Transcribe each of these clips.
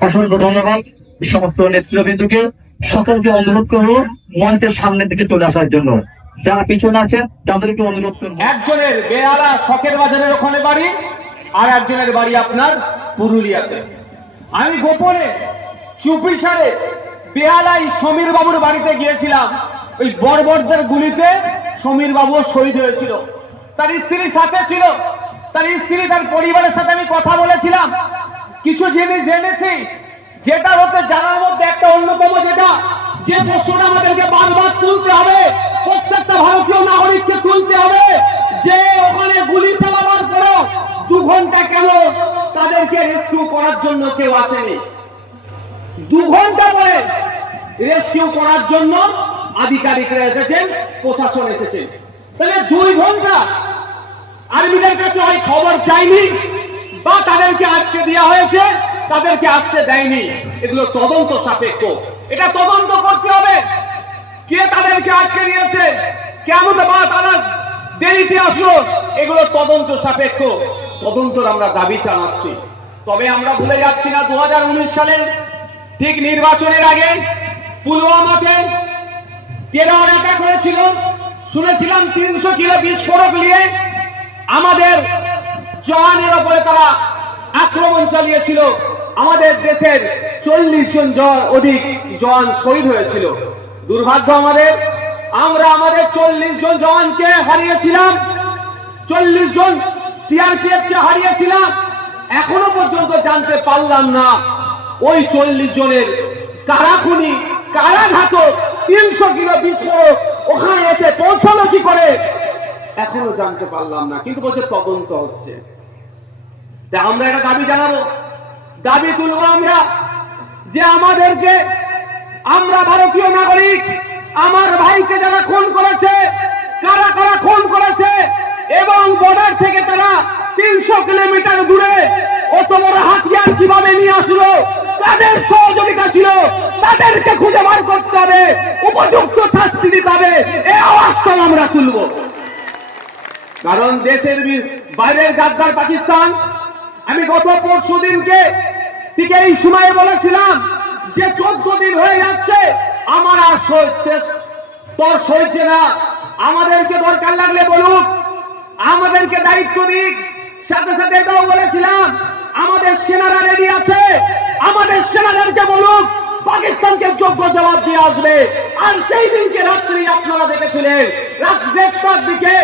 অসংখ্য ধন্যবাদ। সমস্ত সকলকে অনুরোধ করব মঞ্চের সামনের দিকে চলে আসার জন্য। যারা পিছনে আছে তাদেরকে অনুরোধ করব। একজনের বেহালা শখের বাজারের ওখানে বাড়ি আর একজনের বাড়ি আপনার পুরুলিয়াতে। আমি গোপনে চুপিসারে বেহালাই সমীর বাবুর বাড়িতে গিয়েছিলাম। ওই বর্বরদের গুলিতে সমীর বাবু শহীদ হয়েছিল। তার স্ত্রীর সাথে ছিল। তার স্ত্রী তার পরিবারের সাথে আমি কথা বলেছিলাম। কিছু জিনিস জেনেছি। যেটা হতে জানার মধ্যে একটা অন্যতম যেটা, যে প্রশ্নটা আমাদেরকে বারবার তুলতে হবে। প্রত্যেকটা ভারতীয় নাগরিককে তুলতে হবে যে ওখানে গুলি চালাবার পরও দু ঘণ্টা কেন তাদেরকে রেস্কিউ করার জন্য কেউ আসেনি। দু ঘণ্টা পরে রেস্কিউ করার জন্য আধিকারিকরা এসেছেন, প্রশাসন এসেছেন তাহলে দুই ঘণ্টা আর্মিদের কাছে হয় খবর চাইনি বা তাদেরকে আজকে দেওয়া হয়েছে, তাদেরকে আসতে দেয়নি। এগুলো তদন্ত সাপেক্ষ। এটা তদন্ত করতে হবে। কে তাদেরকে আজকে দিয়েছে? কেমন বা তারা দেরিতে আসলো? এগুলো তদন্ত সাপেক্ষ। তদন্তর আমরা দাবি জানাচ্ছি। তবে আমরা ভুলে যাচ্ছি না, দু সালের ঠিক নির্বাচনের আগে পুলওয়ামাতে টেরর অ্যাটাক হয়েছিল। শুনেছিলাম তিনশো কিলো বিস্ফোরক নিয়ে আমাদের জওয়ানের ওপরে তারা আক্রমণ চালিয়েছিল। আমাদের দেশের চল্লিশ জন অধিক জওয়ান শহীদ হয়েছিল। দুর্ভাগ্য আমাদের, আমরা আমাদের চল্লিশ জন জওয়ানকে হারিয়েছিলাম। চল্লিশ জন সিআরপিএফ কে হারিয়েছিলাম। এখনও পর্যন্ত জানতে পারলাম না ওই চল্লিশ জনের কারা খুনি, কারা ঘাতক, তিনশো কিলো বিস্ফোরক ওখানে এসে পৌঁছালো কি করে? এখনও জানতে পারলাম না, কিন্তু বলছে তদন্ত হচ্ছে। আমরা একটা দাবি জানাব। দাবি তুলবো আমরা যে আমাদেরকে আমরা ভারতীয় নাগরিক, আমার ভাইকে যারা খুন করেছে, কারা কারা খুন করেছে, এবং বর্ডার থেকে তারা তিনশো কিলোমিটার দূরে অত বড় হাতিয়ার কীভাবে নিয়ে আসলো তাদের সহযোগিতা ছিল, তাদেরকে খুঁজে বার করতে হবে, উপযুক্ত শাস্তি দিতে হবে এই আওয়াজটা আমরা তুলবো। কারণ দেশের বাইরের গাদ্দার পাকিস্তান, আমি গত পরশু দিনকে ঠিক এই সময়ে বলেছিলাম যে চোদ্দ দিন হয়ে যাচ্ছে, আমার আর তোর সইছে না। আমাদেরকে দরকার লাগলে বলুক, আমাদেরকে দায়িত্ব দিক। সাথে সাথে এটাও বলেছিলাম, আমাদের সেনারা রেডি আছে। আমাদের সেনাদেরকে বলুক পাকিস্তানকে যোগ্য জবাব দিয়ে আসবে। আর সেই দিনকে রাত্রি আপনারা দেখেছিলেন রাত দেড়টার দিকে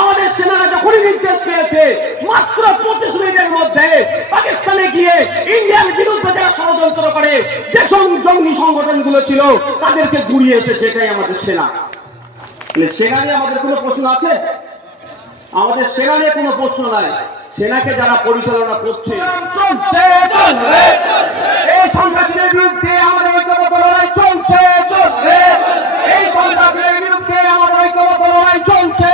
আমাদের সেনারা যখনই নির্দেশ পেয়েছে, মাত্র পঁচিশ মিনিটের মধ্যে পাকিস্তানে গিয়ে ইন্ডিয়ার বিরুদ্ধে যারা ষড়যন্ত্র করে যে জঙ্গি সংগঠনগুলো ছিল, তাদেরকে গুড়িয়ে এসেছে এটাই আমাদের সেনা। নিয়ে আমাদের কোনো প্রশ্ন আছে? আমাদের সেনা নিয়ে কোনো প্রশ্ন নাই। সেনাকে যারা পরিচালনা করছে। এই সন্ত্রাসীদের বিরুদ্ধে আমাদের ঐক্যবদ্ধ লড়াই চলছে এই সন্ত্রাসীদের বিরুদ্ধে আমাদের ঐক্যবদ্ধ লড়াই চলছে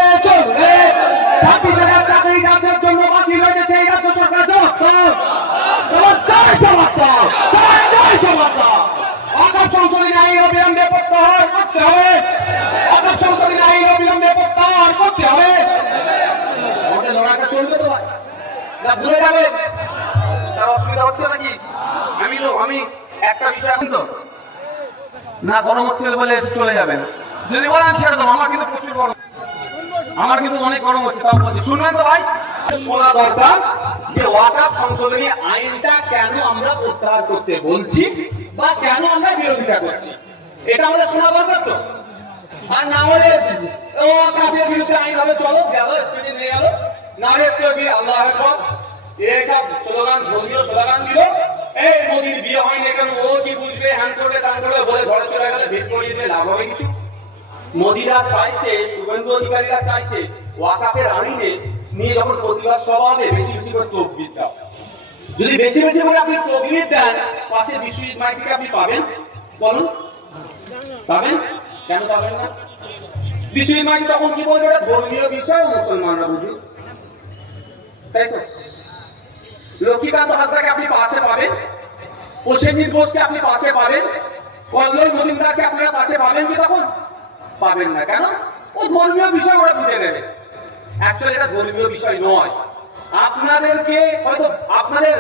অবিলম্বে প্রত্যাহার করতে হবে। অবিলম্বে প্রত্যাহার করতে হবে। না ভুলে বলে চলে যাবেন। যদি বলেন ছেড়ে দেবো, আমার কিন্তু প্রচুর গরম। আমার কিন্তু অনেক গরম হচ্ছে, তাও বলছি। শুনবেন তো ভাই, শোনা দরকার যে ওয়াকাপ সংশোধনী আইনটা কেন আমরা প্রত্যাহার করতে বলছি বা কেন আমরা বিরোধিতা করছি? এটা আমাদের শোনা দরকার তো। আর না হলে ও কাজের বিরুদ্ধে আইন হবে চলো, গেল স্টেজে নিয়ে গেল। না হলে আল্লাহ ধর্মীয় দিল। এই বিয়ে হয়নি কেন ও কি বুঝবে বলে ঘরে চলে গেলে লাভ কিছু? চাইছে, শুভেন্দু অধিকারীরা চাইছে ওয়াকাপের আইনে নিয়ে যখন প্রতিবাদ সভা বেশি বেশি করে তকবির দাও। যদি বেশি বেশি করে আপনি তকবির দেন, পাশে বিশ্বজিৎ মাইতিকে আপনি পাবেন? বলুন। পাবেন? কেন পাবেন না? বিশ্বজিৎ মাইতি তখন কি বলবে? ধর্মীয় বিষয়, মুসলমানরা বুঝি তাই লক্ষ্মীকান্ত হাসদাকে আপনি পাশে পাবেন, প্রসেনজিৎ বোসকে আপনি পাশে পাবেন, কল্লোল মজুমদারকে আপনারা পাশে পাবেন কি তখন? পাবেন না। কেন? ও ধর্মীয় বিষয় ওরা বুঝে নেবে। অ্যাকচুয়ালি এটা ধর্মীয় বিষয় নয়। আপনাদেরকে হয়তো আপনাদের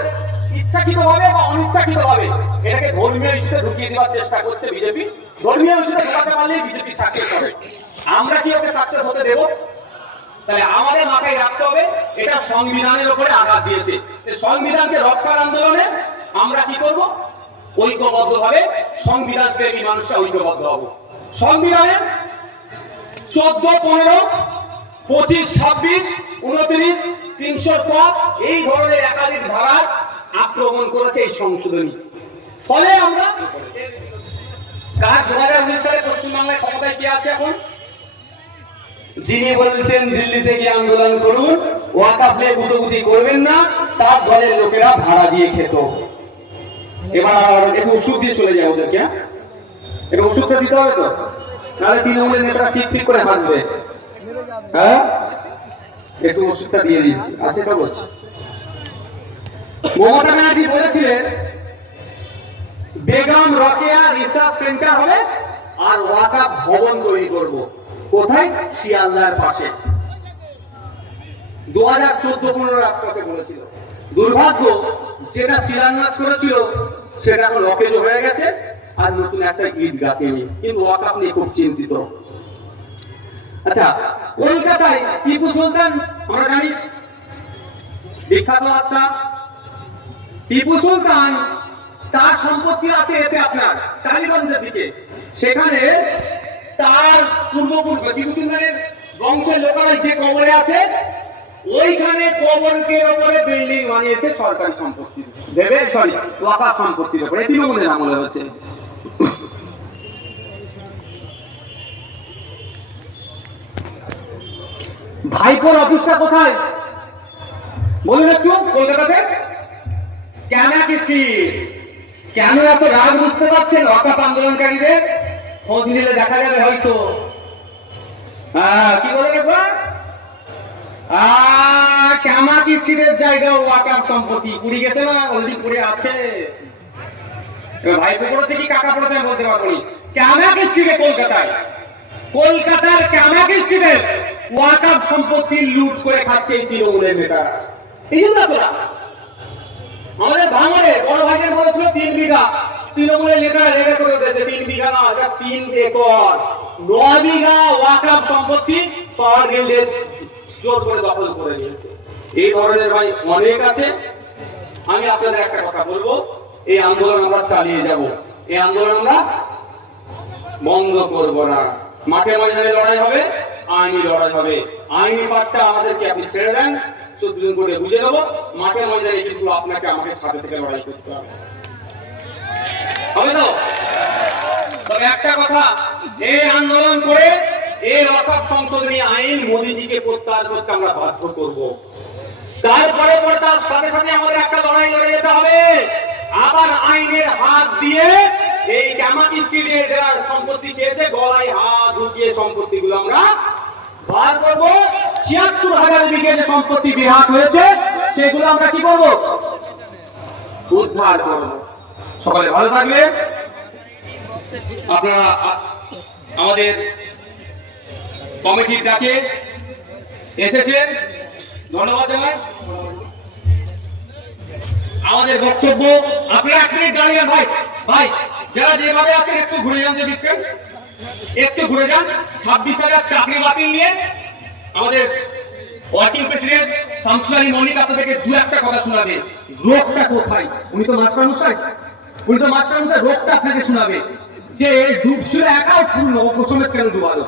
ইচ্ছাকৃত ভাবে বা অনিচ্ছাকৃত ভাবে এটাকে ধর্মীয় ইস্যুতে ঢুকিয়ে দেওয়ার চেষ্টা করছে বিজেপি। ধর্মীয় ইস্যুতে ঢোকাতে পারলেই বিজেপি সাকসেস হবে। আমরা কি ওকে সাকসেস হতে দেবো? তাহলে আমাদের মাথায় রাখতে হবে, এটা সংবিধানের উপরে আঘাত দিয়েছে। সংবিধানকে রক্ষার আন্দোলনে আমরা কি করব? ঐক্যবদ্ধ ভাবে সংবিধান প্রেমী মানুষরা ঐক্যবদ্ধ হব। সংবিধানের চোদ্দ, পনেরো, পঁচিশ, ছাব্বিশ, উনত্রিশ, তিনশো এই ধরনের একাধিক ধারা আক্রমণ করেছে এই সংশোধনী। ফলে আমরা কাজ দু হাজার উনিশ সালে পশ্চিমবাংলায় ক্ষমতায় কে আছে এখন? যিনি বলছেন দিল্লিতে গিয়ে আন্দোলন করুন, ওয়াকাফে গুটোগুটি করবেন না, তার দলের লোকেরা ভাড়া দিয়ে খেত। এবার একটু ওষুধ দিয়ে চলে যায় ওদেরকে হ্যাঁ? একটু ওষুধটা দিতে হবে তো? নাহলে তৃণমূলের নেতারা ঠিক ঠিক করে হাসবে। হ্যাঁ? একটু ওষুধটা দিয়ে দিচ্ছি আছে তো বলছি মমতা ব্যানার্জি বলেছিলেন, বেগম রকেয়া রিসার্চ সেন্টার হবে আর ওয়াকাফ ভবন তৈরি করব। কোথায়? শিয়ালদার পাশে। দু হাজার চোদ্দ পনেরো রাজপথে বলেছিল। দুর্ভাগ্য, যেটা শিলান্যাস করেছিল, সেটা এখন লকেজ হয়ে গেছে আর নতুন একটা ইট গাঁথেনি কিন্তু ওয়াকাফ নিয়ে খুব চিন্তিত। আচ্ছা কলকাতায় টিপু সুলতান, আমরা জানি, বিখ্যাত আচ্ছা টিপু সুলতান, তার সম্পত্তি আছে এতে আপনার, টালিগঞ্জের দিকে। সেখানে তার পূর্বপুরুষ সুলতানের বংশের লোকেরা যে কবরে আছে, ওইখানে কবরকের ওপরে বিল্ডিং বানিয়েছে সরকারি সম্পত্তি দেবে সরি ওয়াকা সম্পত্তির উপরে। তৃণমূলের আমলে হচ্ছে। ভাইপোর অফিসটা কোথায়? বলুন একটু, কলকাতাতে। কেন কিস্তি কেন এত রাগ বুঝতে পারছেন? অকাপ আন্দোলনকারীদের খোঁজ নিলে দেখা যাবে হয়তো? হ্যাঁ কি বলে জায়গা সম্পত্তি। গেছে না? অলরেডি আছে। ভাই পুকুর থেকে কাকা আমি বলতে পারব কলকাতায়। কলকাতার ক্যামা কিস্তিদের ওয়াকাপ সম্পত্তি লুট করে খাচ্ছে এই তৃণমূলের নেতারা। এই জন্য আমাদের ভাঙড়ে বড় ভাইয়ের বলেছিল তিন বিঘা। নেতারা রেগে করে তিন বিঘা না তিন একর। ন বিঘা সম্পত্তি পাওয়ার জোর করে দখল করে নিয়েছে। এই ধরনের ভাই অনেক আছে। আমি আপনাদের একটা কথা বলব, এই আন্দোলন আমরা চালিয়ে যাব। এই আন্দোলন আমরা বন্ধ করব না। মাঠে ময়দানে লড়াই হবে, আইনি লড়াই হবে। আইনি পাঠটা আমাদেরকে আপনি ছেড়ে দেন, চোদ্দ দিন করে বুঝে দেবো মাঠে ময়দানে কিন্তু আপনাকে আমাকে সাথে থেকে লড়াই করতে হবে। হবে তো? তবে একটা কথা এই আন্দোলন করে এই অর্থাৎ সংশোধনী আইন মোদীজিকে প্রত্যাহার করতে আমরা বাধ্য করব। তারপরে পরে তার সাথে সাথে আমাদের একটা লড়াই লড়ে যেতে হবে। আবার আইনের হাত দিয়ে এই জামাতি যারা সম্পত্তি চেয়েছে গলায় হাত ঢুকিয়ে সম্পত্তিগুলো আমরা বার করব। ছিয়াত্তর হাজার বিঘে সম্পত্তি বিহাত হয়েছে, সেগুলো আমরা কি করব? উদ্ধার করব। সকালে ভালো থাকবে আপনারা আমাদের কমিটির ডাকে এসেছেন। ধন্যবাদ আমাদের বক্তব্য আপনারা এক মিনিট দাঁড়িয়ে ভাই। ভাই, যারা যেভাবে আছেন একটু ঘুরে যান যদি একটু ঘুরে যান। ছাব্বিশ হাজার চাকরি বাতিল নিয়ে আমাদের ওয়ার্কিং প্রেসিডেন্ট শামসুল আলী মল্লিক আপনাদেরকে দু একটা কথা শোনাবে। রোগটা কোথায়? উনি তো মাস্টার মশাই তো মাস্টার মশাই রোগটা আপনাকে শোনাবে। যে ডুবছিল একাও পূর্ণ ও প্রথমে কেন ডুবালো।